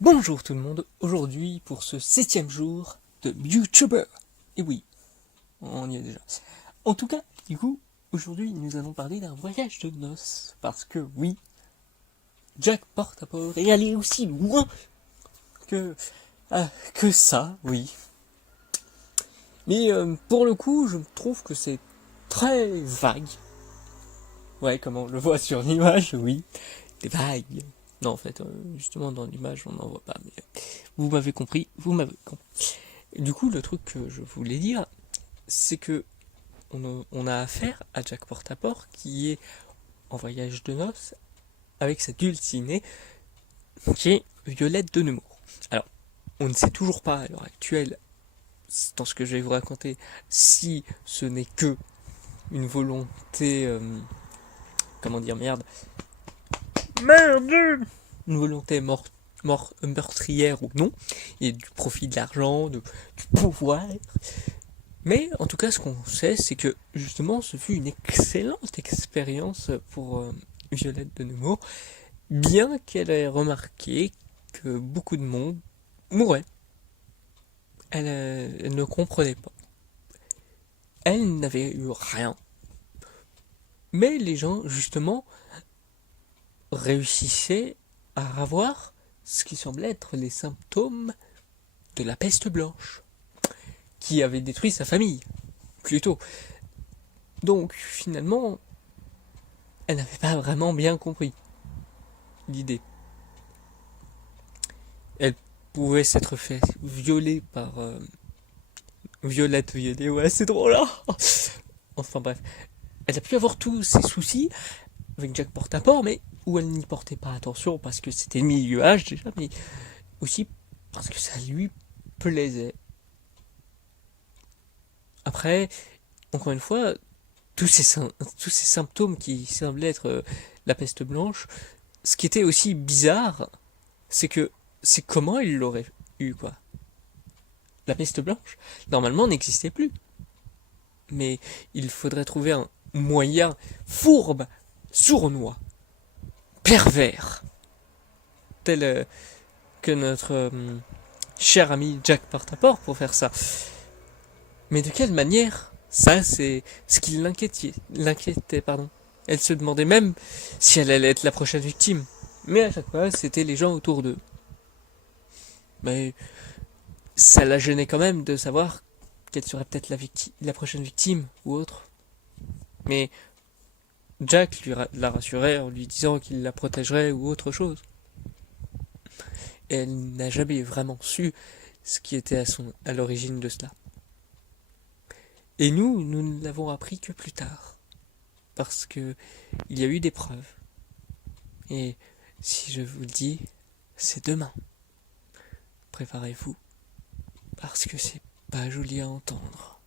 Bonjour tout le monde, aujourd'hui pour ce 7e jour de YouTuber. Et oui, on y est déjà. En tout cas, du coup, aujourd'hui nous allons parler d'un voyage de noces. Parce que oui, Jack Porte-à-Porte est allé aussi loin que ça, oui. Mais pour le coup, je trouve que c'est très vague. Ouais, comme on le voit sur l'image, oui, c'est vague. Non, en fait, justement, dans l'image, on n'en voit pas. Mais vous m'avez compris, Et du coup, le truc que je voulais dire, c'est que on a affaire à Jack Porte-à-Porte qui est en voyage de noces avec sa dulcinée qui est Violette de Nemours. Alors, on ne sait toujours pas à l'heure actuelle, dans ce que je vais vous raconter, si ce n'est que une volonté... comment dire, merde. Une volonté meurtrière ou non, et du profit de l'argent, du pouvoir. Mais en tout cas, ce qu'on sait, c'est que justement, ce fut une excellente expérience pour Violette de Nemours, bien qu'elle ait remarqué que beaucoup de monde mourait. Elle ne comprenait pas. Elle n'avait eu rien. Mais les gens, justement, réussissaient à avoir ce qui semblait être les symptômes de la peste blanche, qui avait détruit sa famille, plutôt. Donc, finalement, elle n'avait pas vraiment bien compris l'idée. Elle pouvait s'être fait violer par Violette violée, ouais, c'est drôle là. Enfin bref, elle a pu avoir tous ses soucis avec Jack Porte-à-Porte, mais où elle n'y portait pas attention parce que c'était le milieu âge déjà, mais aussi parce que ça lui plaisait. Après, encore une fois, tous ces symptômes qui semblaient être la peste blanche, ce qui était aussi bizarre, c'est que c'est comment il l'aurait eu, quoi. La peste blanche, normalement, n'existait plus. Mais il faudrait trouver un moyen fourbe, sournois, pervers, tel que notre cher ami Jack Porte-à-Porte pour faire ça. Mais de quelle manière? Ça, c'est ce qui l'inquiétait, pardon. Elle se demandait même si elle allait être la prochaine victime. Mais à chaque fois, c'était les gens autour d'eux. Mais ça la gênait quand même de savoir qu'elle serait peut-être la prochaine victime ou autre. Mais Jack la rassurait en lui disant qu'il la protégerait ou autre chose. Et elle n'a jamais vraiment su ce qui était à l'origine de cela. Et nous ne l'avons appris que plus tard. Parce que il y a eu des preuves. Et si je vous le dis, c'est demain. Préparez-vous. Parce que c'est pas joli à entendre.